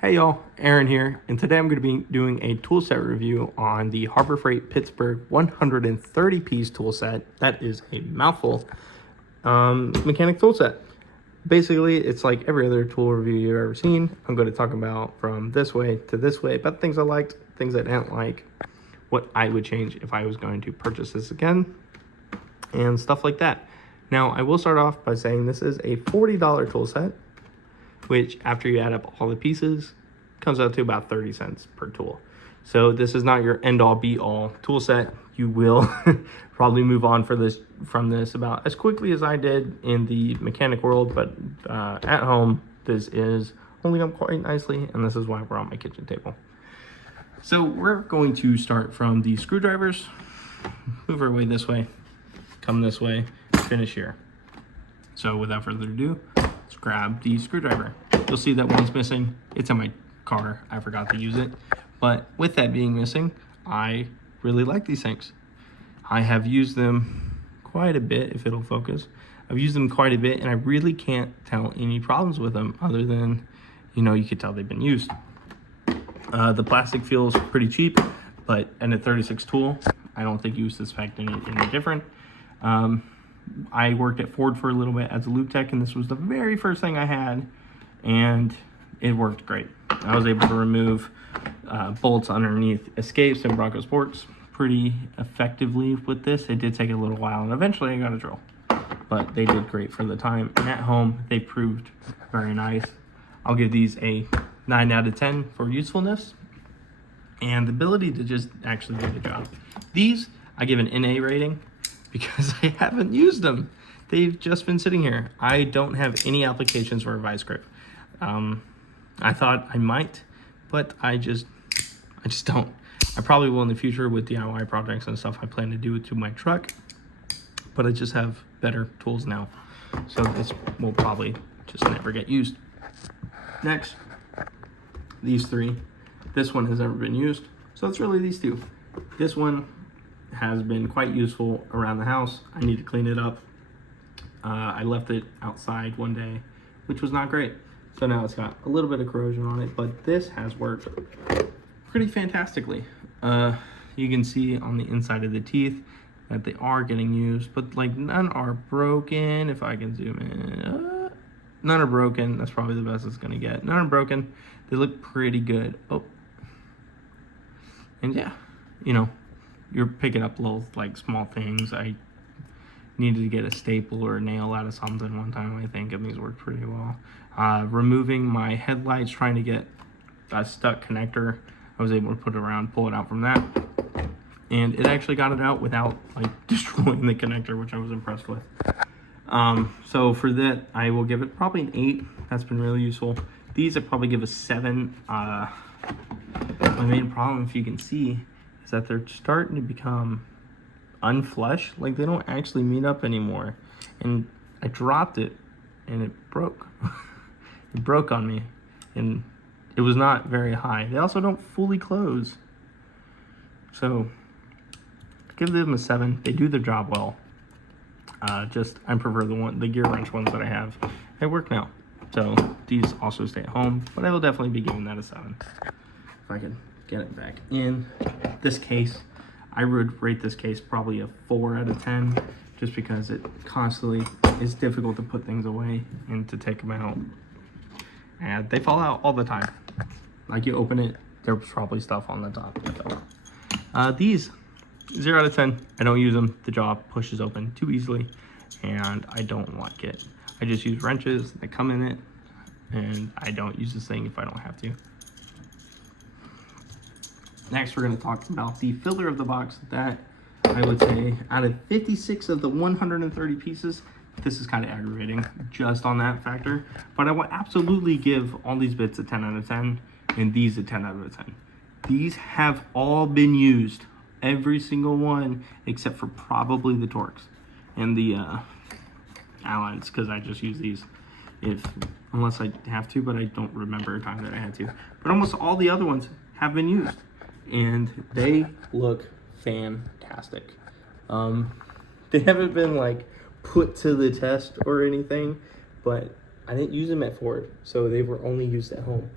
Hey y'all, Aaron here, and today I'm going to be doing a tool set review on the Harbor Freight Pittsburgh 130 piece tool set. That is a mouthful. Mechanic tool set. Basically, it's like every other tool review you've ever seen. I'm going to talk about from this way to this way, about things I liked, things I didn't like, what I would change if I was going to purchase this again, and stuff like that. Now, I will start off by saying this is a $40 tool set, which after you add up all the pieces comes out to about 30 cents per tool. So this is not your end all be all tool set. You will probably move on from this about as quickly as I did in the mechanic world, but at home, this is holding up quite nicely, and this is why we're on my kitchen table. So we're going to start from the screwdrivers, move our way this way, come this way, finish here. So without further ado, let's grab the screwdriver. You'll see that one's missing. It's in my car. I forgot to use it. But with that being missing, I really like these things. I have used them quite a bit, if it'll focus. I've used them quite a bit, and I really can't tell any problems with them other than, you could tell they've been used. The plastic feels pretty cheap, but in a 36 tool, I don't think you suspect any different. I worked at Ford for a little bit as a lube tech, and this was the very first thing I had, and it worked great. I was able to remove bolts underneath escapes and Bronco Sports pretty effectively with this. It did take a little while, and eventually I got a drill, but they did great for the time. And at home, they proved very nice. I'll give these a 9 out of 10 for usefulness and the ability to just actually do the job. These, I give an NA rating because I haven't used them. They've just been sitting here. I don't have any applications for a vice grip. I thought I might, but I just don't. I probably will in the future with DIY projects and stuff I plan to do to my truck, but I just have better tools now. So this will probably just never get used. Next, these three. This one has never been used, so it's really these two. This one has been quite useful around the house. I need to clean it up. I left it outside one day, which was not great. So now it's got a little bit of corrosion on it, but this has worked pretty fantastically. You can see on the inside of the teeth that they are getting used, but like none are broken. If I can zoom in, none are broken. That's probably the best it's gonna get. None are broken. They look pretty good. Oh, and yeah, you're picking up little like small things. I needed to get a staple or a nail out of something one time, I think, and these worked pretty well. Removing my headlights, trying to get a stuck connector, I was able to pull it out from that, and it actually got it out without like destroying the connector, which I was impressed with. So for that, I will give it probably an 8. That's been really useful. These I probably give a 7. My main problem, if you can see, is that they're starting to become unflush. Like they don't actually meet up anymore. And I dropped it and it broke. It broke on me, and it was not very high. They also don't fully close. So give them a 7. They do their job well. I prefer the gear wrench ones that I have. They work now. So these also stay at home, but I will definitely be giving that a 7. If I can get it back in this case, I would rate this case probably a 4 out of 10, just because it constantly is difficult to put things away and to take them out. And they fall out all the time. Like you open it, there's probably stuff on the top. These, 0 out of 10. I don't use them. The jaw pushes open too easily, and I don't like it. I just use wrenches that come in it, and I don't use this thing if I don't have to. Next, we're going to talk about the filler of the box. That I would say out of 56 of the 130 pieces, this is kind of aggravating just on that factor. But I will absolutely give all these bits a 10 out of 10 and these a 10 out of 10. These have all been used, every single one, except for probably the Torx and the Allens, because I just use these unless I have to, but I don't remember a time that I had to. But almost all the other ones have been used, and they look fantastic. They haven't been like put to the test or anything, but I didn't use them at Ford, so they were only used at home.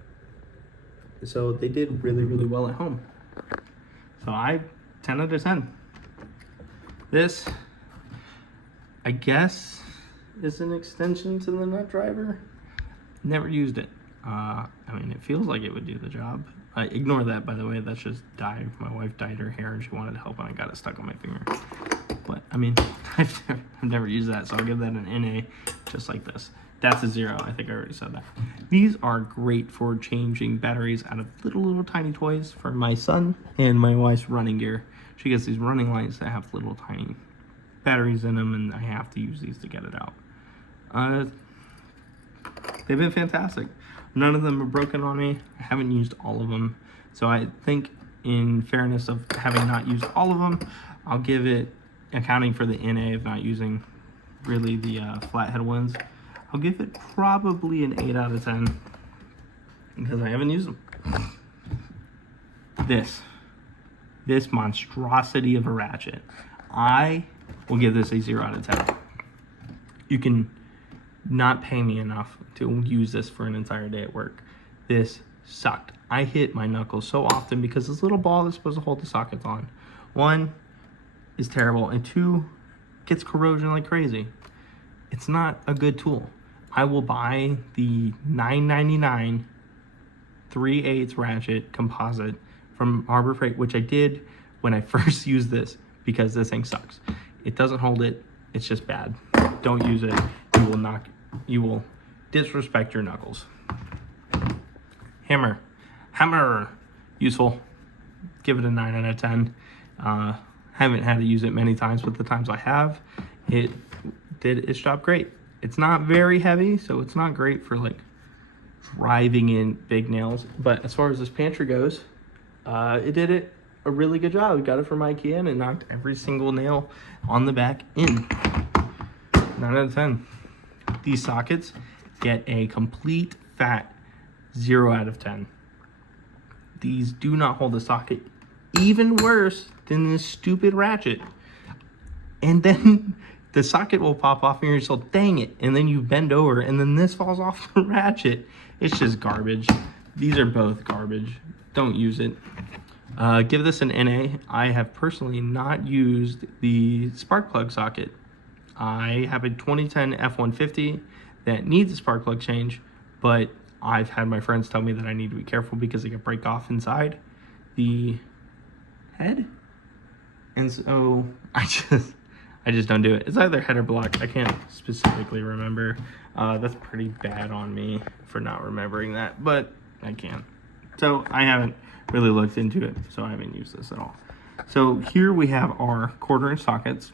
So they did really, really well at home. So 10 out of 10. This, I guess, is an extension to the nut driver. Never used it. I mean, it feels like it would do the job. Ignore that, by the way. That's just dye. My wife dyed her hair and she wanted to help and I got it stuck on my finger. But, I mean, I've never used that, so I'll give that an NA, just like this. That's a 0. I think I already said that. These are great for changing batteries out of little tiny toys for my son and my wife's running gear. She gets these running lights that have little tiny batteries in them, and I have to use these to get it out. They've been fantastic. None of them are broken on me. I haven't used all of them. So I think, in fairness of having not used all of them, I'll give it, accounting for the NA of not using really the flathead ones, I'll give it probably an 8 out of 10 because I haven't used them. This monstrosity of a ratchet, I will give this a 0 out of 10. You can not pay me enough to use this for an entire day at work. This sucked. I hit my knuckles so often because this little ball is supposed to hold the sockets on. 1 is terrible, and 2 gets corrosion like crazy. It's not a good tool. I will buy the $9.99 3/8 ratchet composite from Harbor Freight, which I did when I first used this because this thing sucks. It doesn't hold it. It's just bad. Don't use it. You will disrespect your knuckles. Hammer, useful. Give it a 9 out of 10. Haven't had to use it many times, but the times I have, it did its job great. It's not very heavy, so it's not great for like driving in big nails. But as far as this pantry goes, it did a really good job. We got it from IKEA and it knocked every single nail on the back in. 9 out of 10. These sockets get a complete fat 0 out of 10. These do not hold the socket. Even worse than this stupid ratchet. And then the socket will pop off and you're just like, dang it. And then you bend over and then this falls off the ratchet. It's just garbage. These are both garbage. Don't use it. Give this an NA. I have personally not used the spark plug socket. I have a 2010 F-150 that needs a spark plug change, but I've had my friends tell me that I need to be careful because it can break off inside the head. And so I just don't do it. It's either head or block. I can't specifically remember. That's pretty bad on me for not remembering that, but I can't. So I haven't really looked into it, so I haven't used this at all. So here we have our 1/4-inch sockets,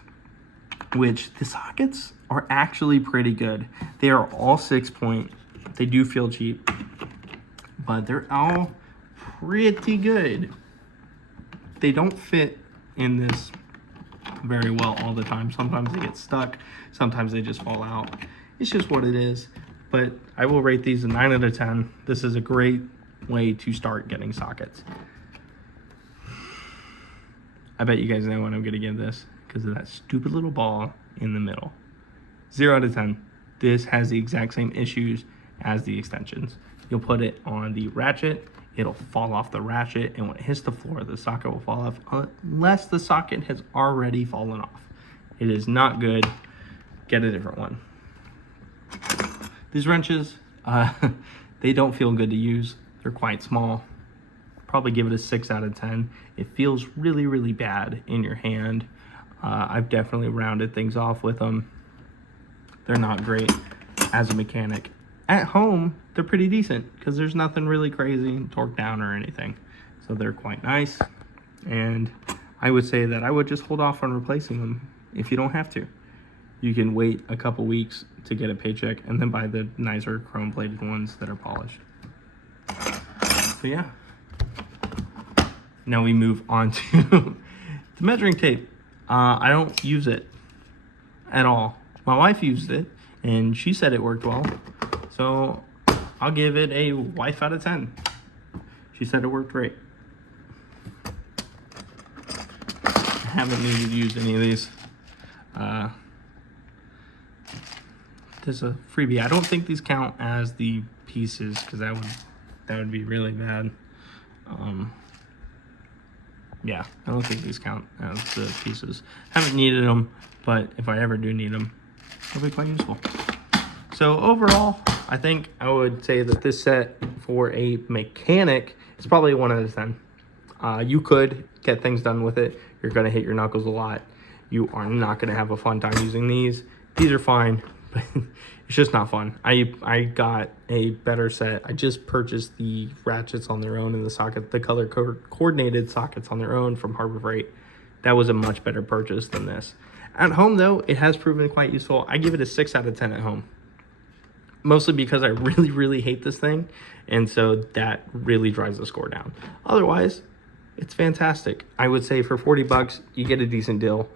which the sockets are actually pretty good. They are all 6-point. They do feel cheap, but they're all pretty good. They don't fit in this very well all the time. Sometimes they get stuck. Sometimes they just fall out. It's just what it is. But I will rate these a 9 out of 10. This is a great way to start getting sockets. I bet you guys know what I'm going to give this because of that stupid little ball in the middle. 0 out of 10. This has the exact same issues as the extensions. You'll put it on the ratchet, it'll fall off the ratchet, and when it hits the floor, the socket will fall off unless the socket has already fallen off. It is not good. Get a different one. These wrenches, they don't feel good to use. They're quite small. Probably give it a 6 out of 10. It feels really, really bad in your hand. I've definitely rounded things off with them. They're not great as a mechanic. At home, they're pretty decent because there's nothing really crazy torqued down or anything. So they're quite nice. And I would say that I would just hold off on replacing them if you don't have to. You can wait a couple weeks to get a paycheck and then buy the nicer chrome plated ones that are polished. So yeah. Now we move on to the measuring tape. I don't use it at all. My wife used it and she said it worked well. So I'll give it a wife out of 10. She said it worked great. I haven't needed to use any of these. There's a freebie. I don't think these count as the pieces because that would be really bad. Yeah, I don't think these count as the pieces. Haven't needed them, but if I ever do need them, they'll be quite useful. So overall, I think I would say that this set for a mechanic is probably a 1 out of 10. You could get things done with it. You're going to hit your knuckles a lot. You are not going to have a fun time using these. These are fine, but it's just not fun. I got a better set. I just purchased the ratchets on their own and the socket, the color coordinated sockets on their own from Harbor Freight. That was a much better purchase than this. At home, though, it has proven quite useful. I give it a 6 out of 10 at home. Mostly because I really, really hate this thing. And so that really drives the score down. Otherwise, it's fantastic. I would say for 40 bucks, you get a decent deal.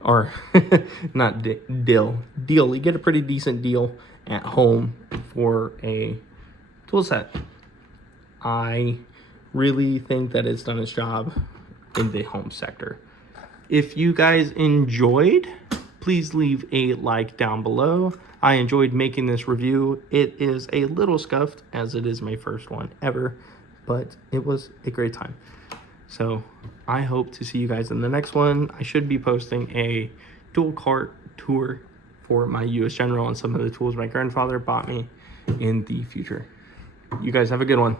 Or not deal. You get a pretty decent deal at home for a tool set. I really think that it's done its job in the home sector. If you guys enjoyed, please leave a like down below. I enjoyed making this review. It is a little scuffed as it is my first one ever, but it was a great time. So I hope to see you guys in the next one. I should be posting a dual cart tour for my US General and some of the tools my grandfather bought me in the future. You guys have a good one.